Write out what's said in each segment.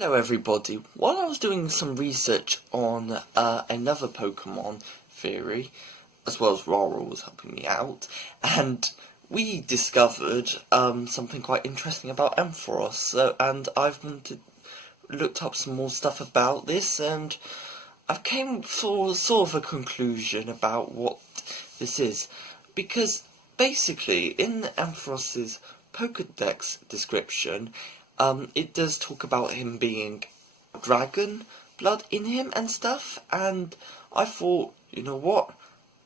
Hello everybody. While I was doing some research on another Pokemon theory, as well as Rara was helping me out, and we discovered something quite interesting about ampharos. And I've looked up some more stuff about this, and I've came for sort of a conclusion about what this is, because basically in Ampharos's Pokédex description, it does talk about him being dragon blood in him and stuff, and I thought, you know what,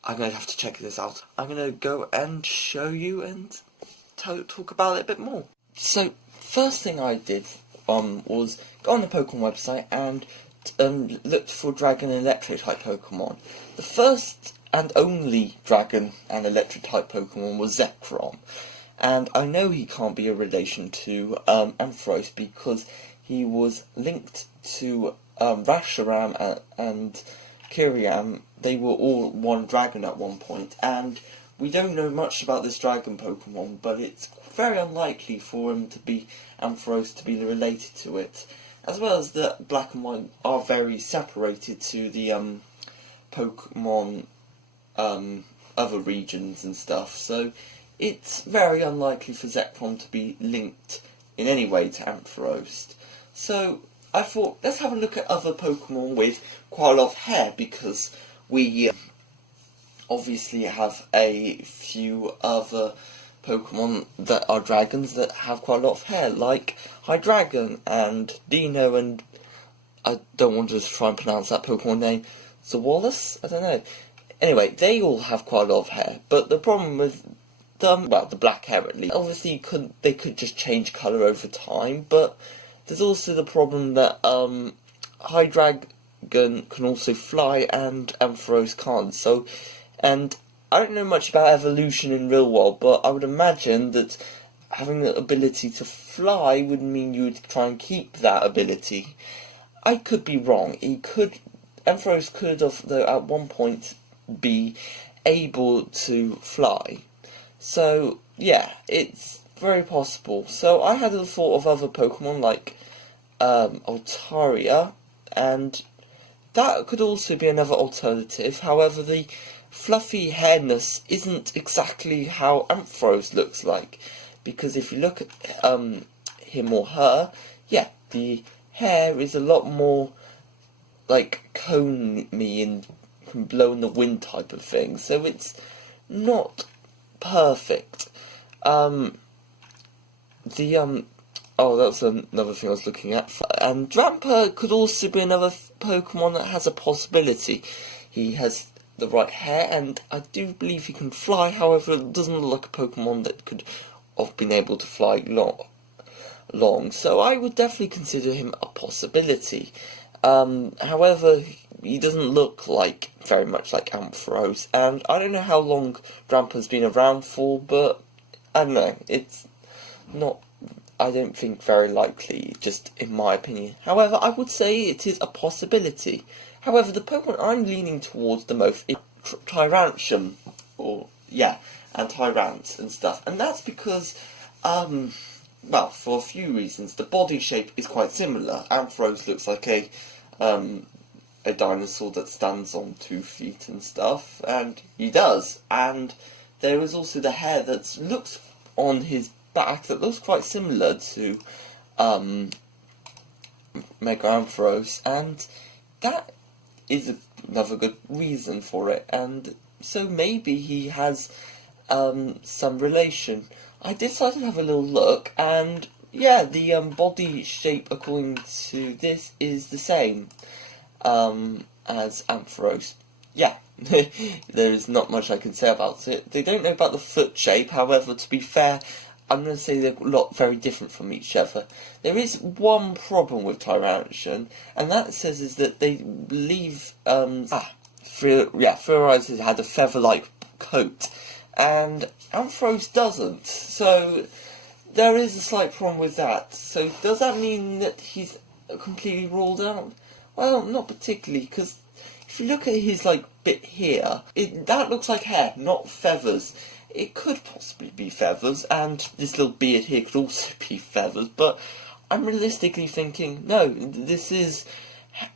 I'm going to have to check this out. I'm going to go and show you and talk about it a bit more. So, first thing I did was go on the Pokemon website and looked for dragon and electric type Pokemon. The first and only dragon and electric type Pokemon was Zekrom. And I know he can't be a relation to Ampharos because he was linked to Reshiram and Kyurem. They were all one dragon at one point, and we don't know much about this dragon Pokemon, but it's very unlikely for him to be Ampharos to be related to it. As well as the Black and White are very separated to the Pokemon other regions and stuff, so it's very unlikely for Zekrom to be linked in any way to Ampharos. So I thought, let's have a look at other Pokemon with quite a lot of hair, because we obviously have a few other Pokemon that are dragons that have quite a lot of hair, like Hydreigon and Dino, and I don't want to try and pronounce that Pokemon name, Zawalis? I don't know. Anyway, they all have quite a lot of hair, but the problem with well, the black hair at least, obviously they could just change colour over time, but there's also the problem that Hydreigon can also fly and Ampharos can't. So, and I don't know much about evolution in real world, but I would imagine that having the ability to fly would mean you would try and keep that ability. I could be wrong. Ampharos could have, though, at one point be able to fly. So, yeah, it's very possible. So, I had a thought of other Pokemon like Altaria, and that could also be another alternative. However, the fluffy hairness isn't exactly how Ampharos looks like, because if you look at him or her, yeah, the hair is a lot more like coney and can blow in the wind type of thing, so it's not perfect. Oh, that's another thing I was looking at. And Drampa could also be another Pokemon that has a possibility. He has the right hair, and I do believe he can fly. However, it doesn't look like a Pokemon that could have been able to fly long. So I would definitely consider him a possibility. However, he doesn't look very much like Ampharos, and I don't know how long Drampa's been around for, but I don't know, it's not, I don't think, very likely, just in my opinion. However, I would say it is a possibility. However, the Pokemon I'm leaning towards the most is Tyrantium, and Tyrants and stuff, and that's because, well, for a few reasons. The body shape is quite similar. Ampharos looks like a dinosaur that stands on 2 feet and stuff, and he does. And there is also the hair that looks on his back that looks quite similar to Mega Ampharos, and that is another good reason for it. And so maybe he has some relation. I decided to have a little look, and yeah, the body shape according to this is the same as Ampharos. Yeah, there is not much I can say about it. They don't know about the foot shape, however, to be fair, I'm going to say they're very different from each other. There is one problem with Tyrantium, and that is that they believe, Furorize had a feather-like coat, and Ampharos doesn't, so there is a slight problem with that. So does that mean that he's completely ruled out? Well, not particularly, because if you look at his bit here, that looks like hair, not feathers. It could possibly be feathers, and this little beard here could also be feathers, but I'm realistically thinking, no, this is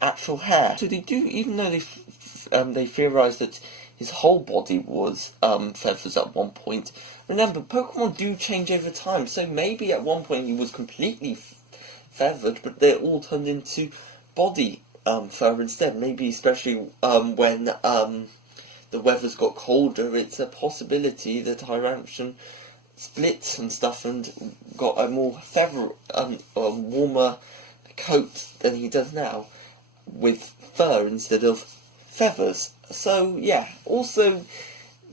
actual hair. So they do, even though they theorised that his whole body was feathers at one point. Remember, Pokemon do change over time, so maybe at one point he was completely feathered, but they all turned into body fur instead. Maybe especially when the weather's got colder, it's a possibility that Tyrantron splits and stuff and got a more warmer coat than he does now, with fur instead of feathers. So yeah, also,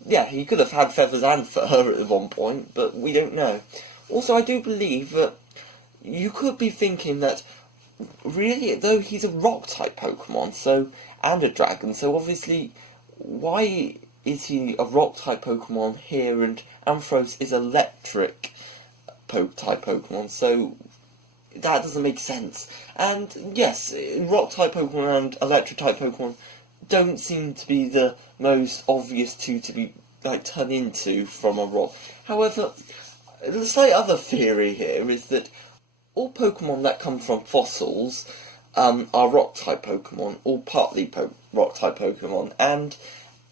yeah, he could have had feathers and fur at one point, but we don't know. Also, I do believe that you could be thinking that, really, though he's a rock-type Pokemon, so, and a dragon, so obviously, why is he a rock-type Pokemon here, and Ampharos is electric type Pokemon, so that doesn't make sense. And yes, rock-type Pokemon and electric-type Pokemon don't seem to be the most obvious two to be, like, turned into from a rock. However, the slight other theory here is that all Pokemon that come from fossils are rock-type Pokemon, all partly rock-type Pokemon, and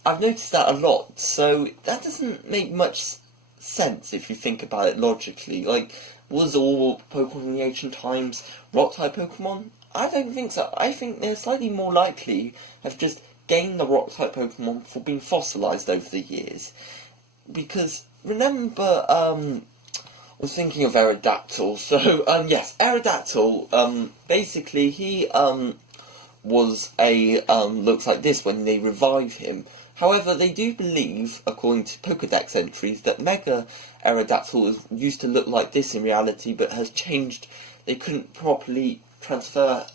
I've noticed that a lot, so that doesn't make much sense if you think about it logically. Like, was all Pokemon in the ancient times rock-type Pokemon? I don't think so. I think they're slightly more likely have just gained the rock-type Pokemon for being fossilised over the years. Because, remember, I was thinking of Aerodactyl. So, yes, Aerodactyl, basically, he, was a, looks like this when they revive him. However, they do believe, according to Pokédex entries, that Mega Aerodactyl used to look like this in reality, but has changed. They couldn't properly transfer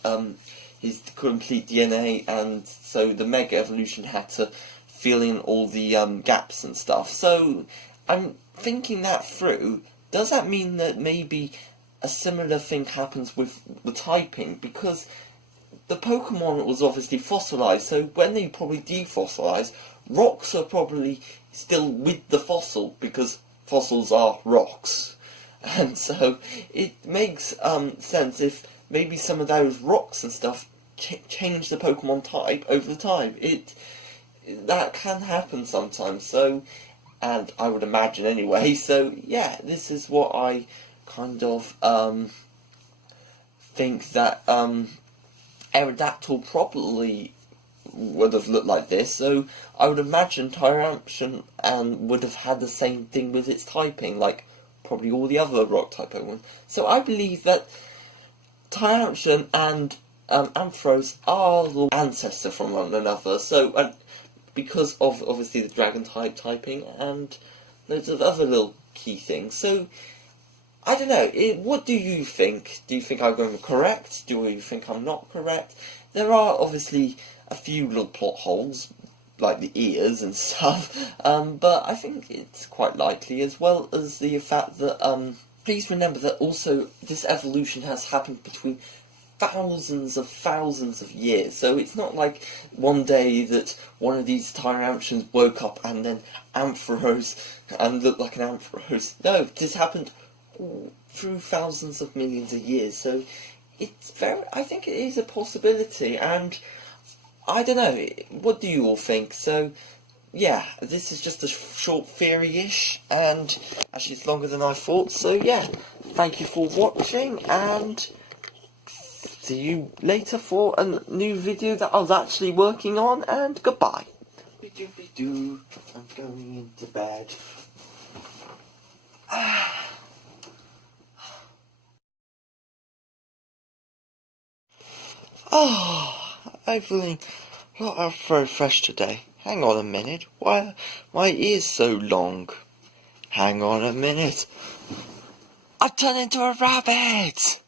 his complete DNA, and so the Mega Evolution had to fill in all the gaps and stuff. So, I'm thinking that through. Does that mean that maybe a similar thing happens with the typing? Because the Pokemon was obviously fossilized, so when they probably defossilize, rocks are probably still with the fossil, because fossils are rocks. And so it makes sense if maybe some of those rocks and stuff change the Pokemon type over the time. That can happen sometimes, so, and I would imagine anyway, so yeah, this is what I kind of think that Aerodactyl probably would have looked like this, so I would imagine Tyrantron and would have had the same thing with its typing, like probably all the other rock-type Pokemon. So I believe that Tyrantron and Ampharos are the ancestor from one another, so, because of, obviously, the Dragon-type typing, and loads of other little key things. So, I don't know, what do you think? Do you think I'm going correct? Do you think I'm not correct? There are, obviously, a few little plot holes, like the ears and stuff, but I think it's quite likely, as well as the fact that, please remember that also this evolution has happened between thousands of years, so it's not like one day that one of these Tyrantrons woke up and then Ampharos and looked like an Ampharos. No, this happened through thousands of millions of years, so it's I think it is a possibility, and I don't know, what do you all think? So yeah, this is just a short theory-ish, and actually it's longer than I thought, so yeah, thank you for watching, and see you later for a new video that I was actually working on, and goodbye. I'm going into bed. Oh, I'm feeling not very fresh today. Hang on a minute. Why my ears so long? Hang on a minute. I've turned into a rabbit!